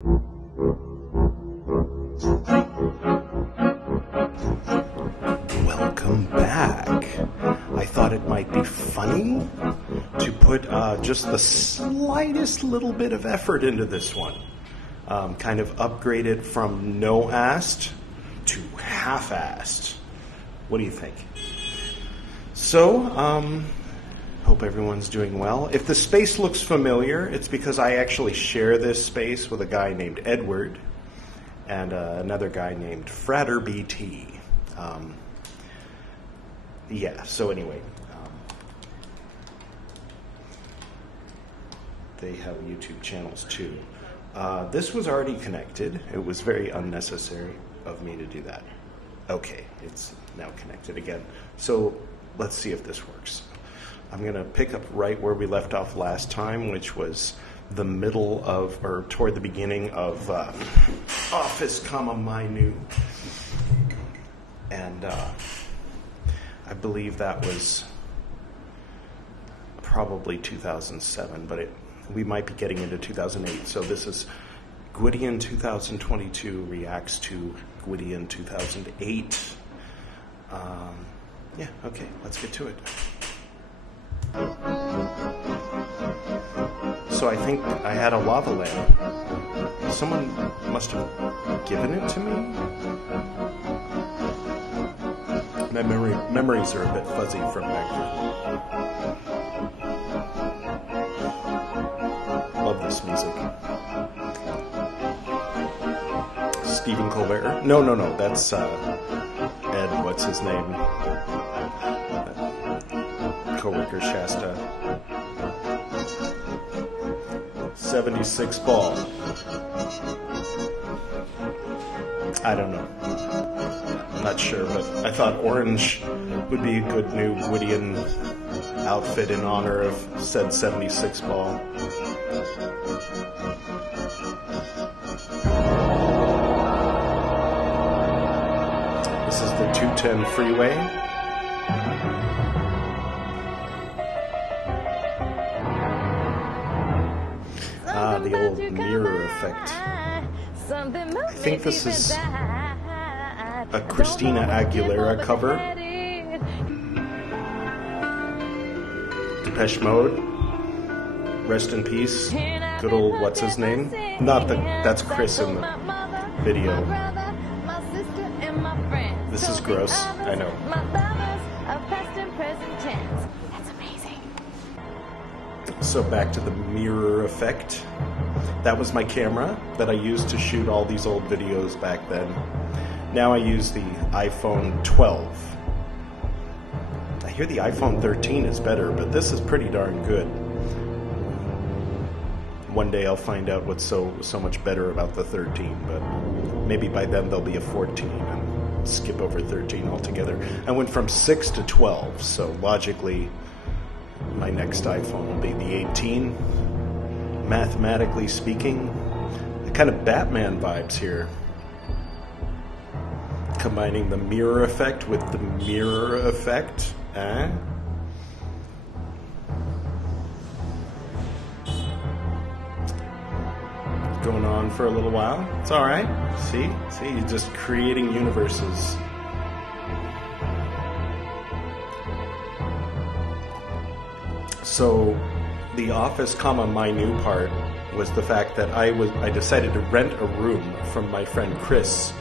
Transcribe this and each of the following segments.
Welcome back. I thought it might be funny to put just the slightest little bit of effort into this one. Kind of upgrade it from no-assed to half-assed. What do you think? So, hope everyone's doing well. If the space looks familiar, it's because I actually share this space with a guy named Edward and another guy named Frater BT. So anyway, they have YouTube channels too. This was already connected. It was very unnecessary of me to do that. Okay, it's now connected again. So let's see if this works. I'm going to pick up right where we left off last time, which was the middle of, or toward the beginning of Office, My New. And I believe that was probably 2007, but we might be getting into 2008. So this is Gwydion 2022 reacts to Gwydion 2008. Okay, let's get to it. So I think I had a lava lamp. Someone must have given it to me. My memories are a bit fuzzy from back then. Love this music. Stephen Colbert. No, that's Ed, what's his name? Coworker Shasta. 76 ball. I don't know. I'm not sure, but I thought orange would be a good new Gwydion outfit in honor of said 76 ball. This is the 210 freeway. The old mirror effect. I think this is a Christina Aguilera cover. Depeche Mode. Rest in peace. Good old what's his name? That's Chris in the video. This is gross, I know. So back to the mirror effect. That was my camera that I used to shoot all these old videos back then. Now I use the iPhone 12. I hear the iPhone 13 is better, but this is pretty darn good. One day I'll find out what's so much better about the 13, but maybe by then there'll be a 14 and skip over 13 altogether. I went from 6 to 12, so logically my next iPhone will be the 18. Mathematically speaking, kind of Batman vibes here. Combining the mirror effect with the mirror effect. Going on for a little while. It's alright. See, you're just creating universes. So the Office, My New part was the fact that I decided to rent a room from my friend Chris,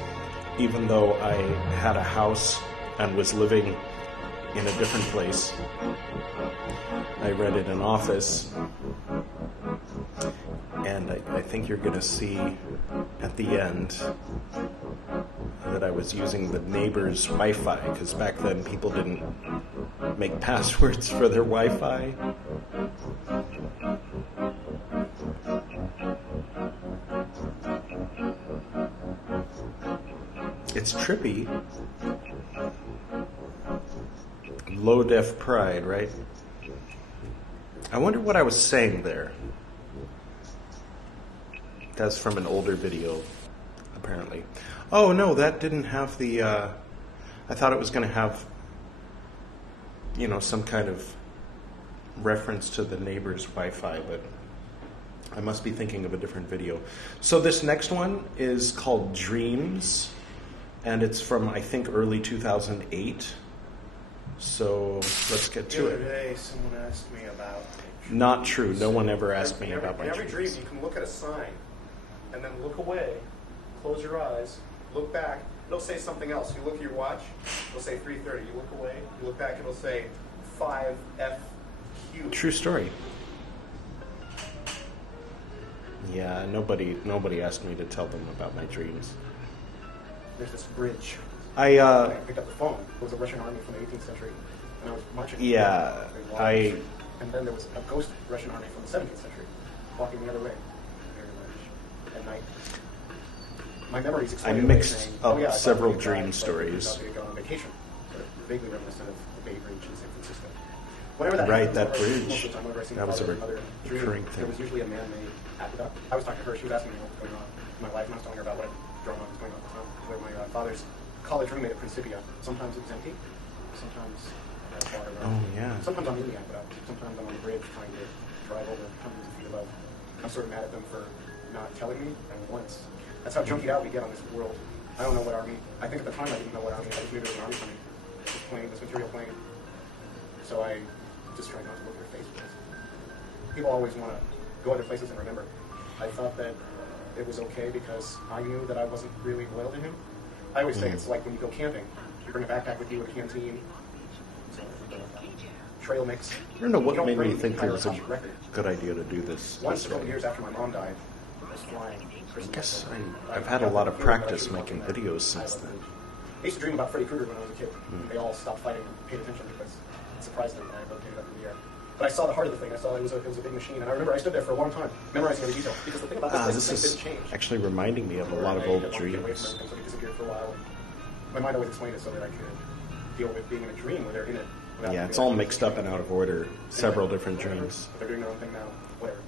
even though I had a house and was living in a different place. I rented an office, and I think you're going to see at the end that I was using the neighbor's Wi-Fi, because back then people didn't make passwords for their Wi-Fi. It's trippy. Low def pride, right? I wonder what I was saying there. That's from an older video, apparently. Oh no, that didn't have the, I thought it was going to have, some kind of reference to the neighbor's Wi-Fi, but I must be thinking of a different video. So this next one is called Dreams, and it's from, I think, early 2008. So let's get to it. The other day, someone asked me about... Not true. No one ever asked me about my dreams. In every dream, you can look at a sign, and then look away, close your eyes, look back. It'll say something else. You look at your watch, it'll say 3:30. You look away, you look back, it'll say 5FQ. True story. Yeah, nobody asked me to tell them about my dreams. There's this bridge. I picked up the phone. It was a Russian army from the 18th century, and I was marching. Yeah, And then there was a ghost Russian army from the 17th century, walking the other way, very much at night. My memories explain. I mixed up I several thought dream I stories. was going to go on vacation, sort of vaguely reminiscent of the Bay Bridge in San Francisco. Whenever that Right, happens, that whenever I- bridge. most of the time whenever I see my That was a father and mother dream, recurring there thing. was usually a man-made aqueduct. I was talking to her. She was asking me what was going on in my life, and I was telling her about what I'd drawn on was going on at the time. Where my father's college roommate at Principia. Sometimes it was empty. Sometimes I had water around. Oh, yeah. Sometimes I'm in the aqueduct. Sometimes I'm on the bridge trying to drive over hundreds of feet above. I'm sort of mad at them for not telling me. And once, that's how junkied out we get on this world. I don't know what army. I think at the time I didn't know what army. I just knew there was an army coming. This plane, this material plane. So I just tried not to look at their faces. People always want to go other places and remember. I thought that it was okay because I knew that I wasn't really loyal to him. I always say it's like when you go camping. You bring a backpack with you with a canteen, trail mix. I don't know what You made me bring think it was a Hieroglyphic record. good idea to do this. Once, a couple years after my mom died, I was flying. I guess I've had a lot of practice making videos since then. I used to dream about Freddy Krueger when I was a kid. They all stopped fighting and paid attention because it surprised them and I rotated up in the air. But I saw the heart of the thing. I saw it was a big machine. And I remember I stood there for a long time, memorizing every detail. Because the thing about this This didn't change. is actually reminding me of a lot of old dreams. So he disappeared for a while. My mind always explained it so that I could deal with being in a dream where they're in it. Yeah, it's all mixed up and out of order. Several different dreams. They're doing their own thing now. Whatever.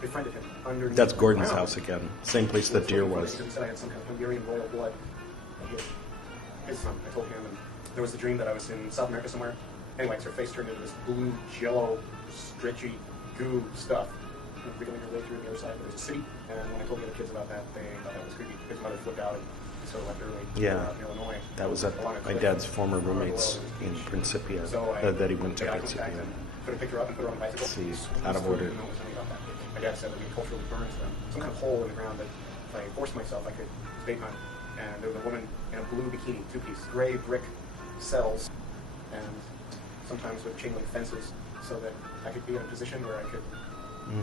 Befriended him underneath. That's the Gordon's ground. house again. Same place that deer was. He said I had some kind of Hungarian royal blood. His son, I told him, and there was the dream that I was in South America somewhere. Anyway, her face turned into this blue, jello, stretchy goo stuff. Wriggling her way through the other side. There was a city, and when I told the other kids about that, they thought that was creepy. His mother flipped out and sort of left early. Yeah. In Illinois. That was at my dad's former roommates in Principia. That he went to Principia. Could have picked her up and put her on a bicycle. See, out of order. My dad said it would be culturally burned to them. Some kind of hole in the ground that if I forced myself, I could stay time. And there was a woman in a blue bikini, two-piece, gray brick cells, and sometimes with chain link fences, so that I could be in a position where I could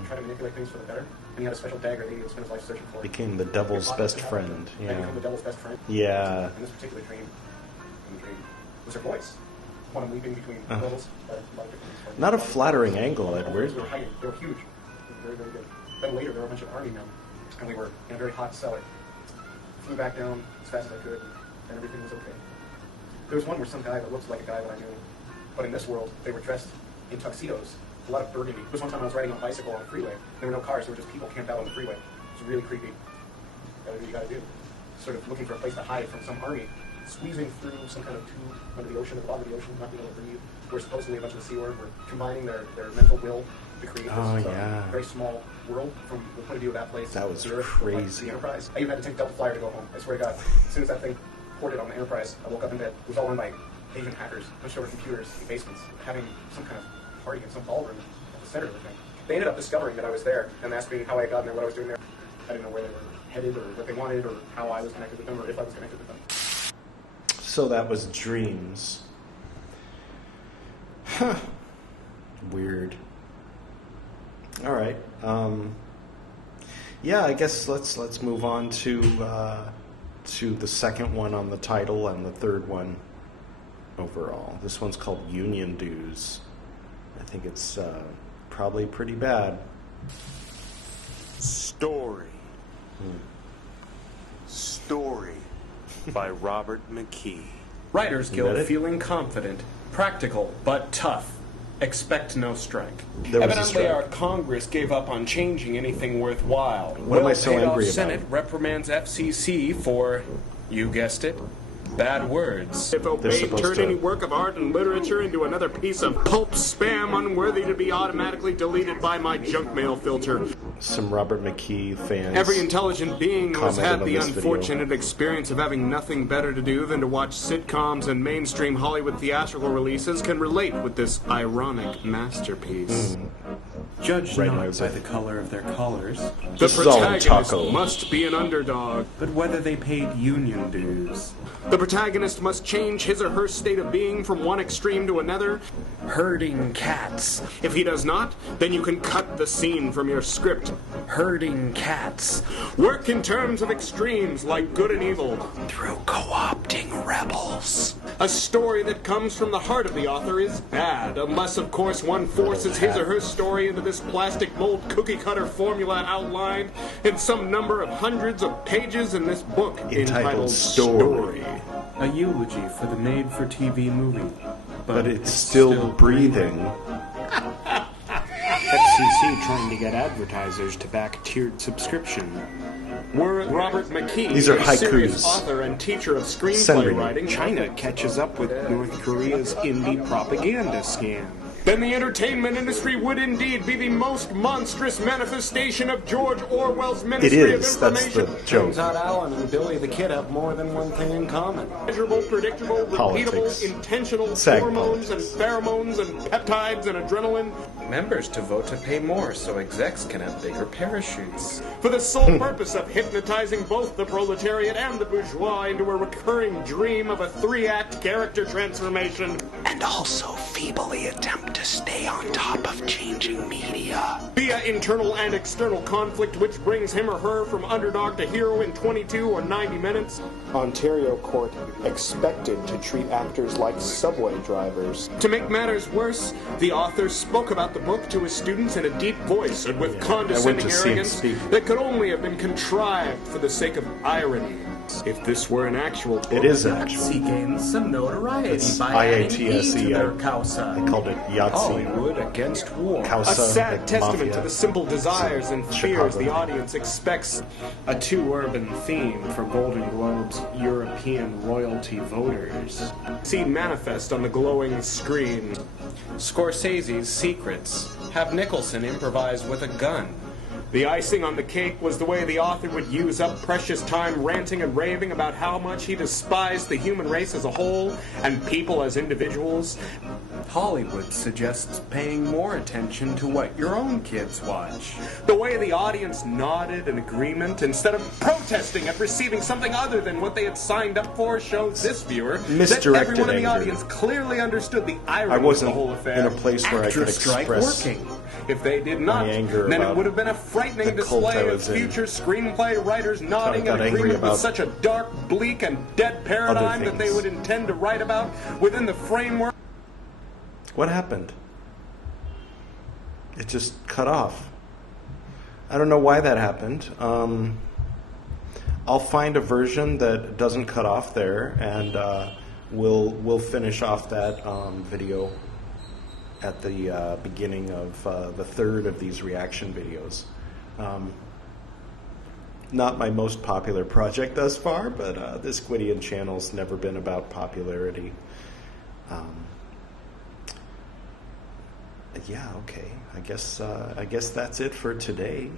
try to manipulate things for the better. And he had a special dagger that he would spend his life searching for. Became the devil's best friend. I Yeah. became the devil's best friend. Yeah. In this particular dream, was her voice. When I'm leaping between levels. Not a flattering angle, Edward. They were hiding. They were huge. They were very, very good. Then later, there were a bunch of army men, and we were in a very hot cellar. Flew back down as fast as I could, and everything was okay. There was one where some guy that looked like a guy that I knew, but in this world, they were dressed in tuxedos, a lot of burgundy. There was one time I was riding on a bicycle on a freeway. There were no cars. There were just people camped out on the freeway. It was really creepy. Gotta do what you gotta do. Sort of looking for a place to hide from some army, squeezing through some kind of tube under the ocean, at the bottom of the ocean, not being able to breathe. Where supposedly a bunch of the Sea Org were combining their mental will to create this very small world from the point of view of that place. That was the Earth, crazy. The Enterprise. I even had to take Delta Flyer to go home. I swear to God. As soon as that thing ported on the Enterprise, I woke up in bed. It was all run by Asian hackers, pushed over computers in basements, having some kind of party in some ballroom at the center of the thing. They ended up discovering that I was there and asked me how I had gotten there, what I was doing there. I didn't know where they were headed or what they wanted or how I was connected with them or if I was connected with them. So that was dreams. Huh. Weird. All right. Yeah, I guess let's move on to the second one on the title and the third one overall. This one's called Union Dues. I think it's probably pretty bad. Story. Story by Robert McKee. Writers Is that Guild it? feeling confident, practical, but tough. Expect no strike. There was a Evidently, strike. our Congress gave up on changing anything worthwhile. What am I so Well-paid-off angry about? Senate reprimands FCC for, you guessed it, bad words. If obeyed, supposed turn to- any work of art and literature into another piece of pulp spam unworthy to be automatically deleted by my junk mail filter. Some Robert McKee fans. Every intelligent being who has commented had on the this video. unfortunate experience of having nothing better to do than to watch sitcoms and mainstream Hollywood theatrical releases can relate with this ironic masterpiece. Judge Right, not right, by right. the color of their collars, The This is all in protagonist Taco. must be an underdog. but whether they paid union dues. The protagonist must change his or her state of being from one extreme to another. Herding cats. If he does not, then you can cut the scene from your script. Herding cats. Work in terms of extremes like good and evil. Through co-opting rebels. A story that comes from the heart of the author is bad, unless, of course, one forces his or her story into this plastic mold cookie-cutter formula outlined in some number of hundreds of pages in this book entitled Story. A eulogy for the made-for-TV movie. But it's still breathing. FCC trying to get advertisers to back tiered subscription. Were Robert McKee, These are a serious haikus. author and teacher of Send screenplay me. writing, China catches up with North Korea's indie propaganda scam. then the entertainment industry would indeed be the most monstrous manifestation of George Orwell's It Ministry of is. That's Information. the joke. Turns out Alan and Billy the Kid have more than one thing in common. Measurable, predictable, Politics. repeatable, intentional Sag hormones politics. and pheromones and peptides and adrenaline Members to vote to pay more so execs can have bigger parachutes. for the sole purpose of hypnotizing both the proletariat and the bourgeois into a recurring dream of a 3-act character transformation And also feebly attempt to stay on top of changing media. via internal and external conflict which brings him or her from underdog to hero in 22 or 90 minutes. Ontario court expected to treat actors like subway drivers. To make matters worse, the author spoke about the book to his students in a deep voice and with condescending to see him arrogance speak. that could only have been contrived for the sake of irony. If this were an actual book, It is actually. Nazi gained some notoriety It's by adding E IATSE. to their causa. I called it Yahtzee. Hollywood against war. Causa, a sad like testament mafia. to the simple desires and fears Chicago. the audience expects. A too urban theme for Golden Globe's European royalty voters. See manifest on the glowing screen. Scorsese's secrets. Have Nicholson improvise with a gun. The icing on the cake was the way the author would use up precious time ranting and raving about how much he despised the human race as a whole and people as individuals. Hollywood suggests paying more attention to what your own kids watch. The way the audience nodded in agreement instead of protesting at receiving something other than what they had signed up for shows this viewer that Misdirected everyone in the anger. audience clearly understood the irony I wasn't of the whole affair. in a place where I could Actors strike express working. If they did not, my anger then it about would have been a frightening the cult I display of was in. future screenplay writers nodding got in angry agreement with about such a dark, bleak, and dead paradigm that they things. would intend to write about within the framework. What happened? It just cut off. I don't know why that happened. I'll find a version that doesn't cut off there, and we'll finish off that video at the beginning of the third of these reaction videos. Not my most popular project thus far, but this Gwydion channel's never been about popularity. Yeah, okay. I guess that's it for today.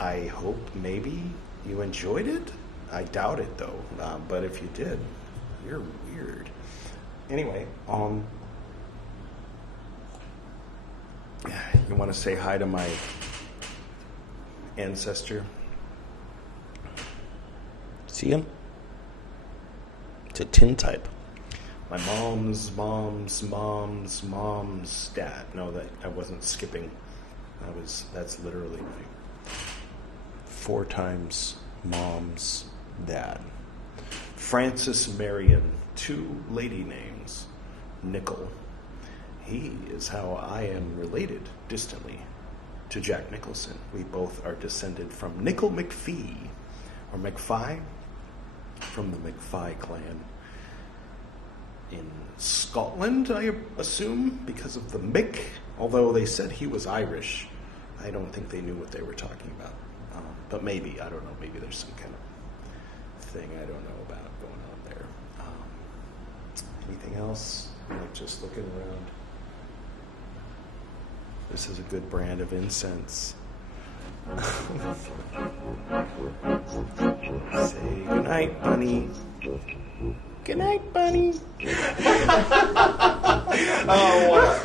I hope maybe you enjoyed it. I doubt it though. But if you did, you're weird. Anyway, you want to say hi to my ancestor? See him? It's a tintype. My mom's dad. No, that I wasn't skipping. That's literally 4 times mom's dad. Francis Marion, 2 lady names. Nickel. He is how I am related distantly to Jack Nicholson. We both are descended from Nickel McPhee, or McPhie, from the McPhie clan. In Scotland, I assume, because of the Mick, although they said he was Irish. I don't think they knew what they were talking about. But maybe, I don't know, maybe there's some kind of thing I don't know about going on there. Anything else? Like just looking around. This is a good brand of incense. Say goodnight, Bunny. Good night, Bunny. Oh,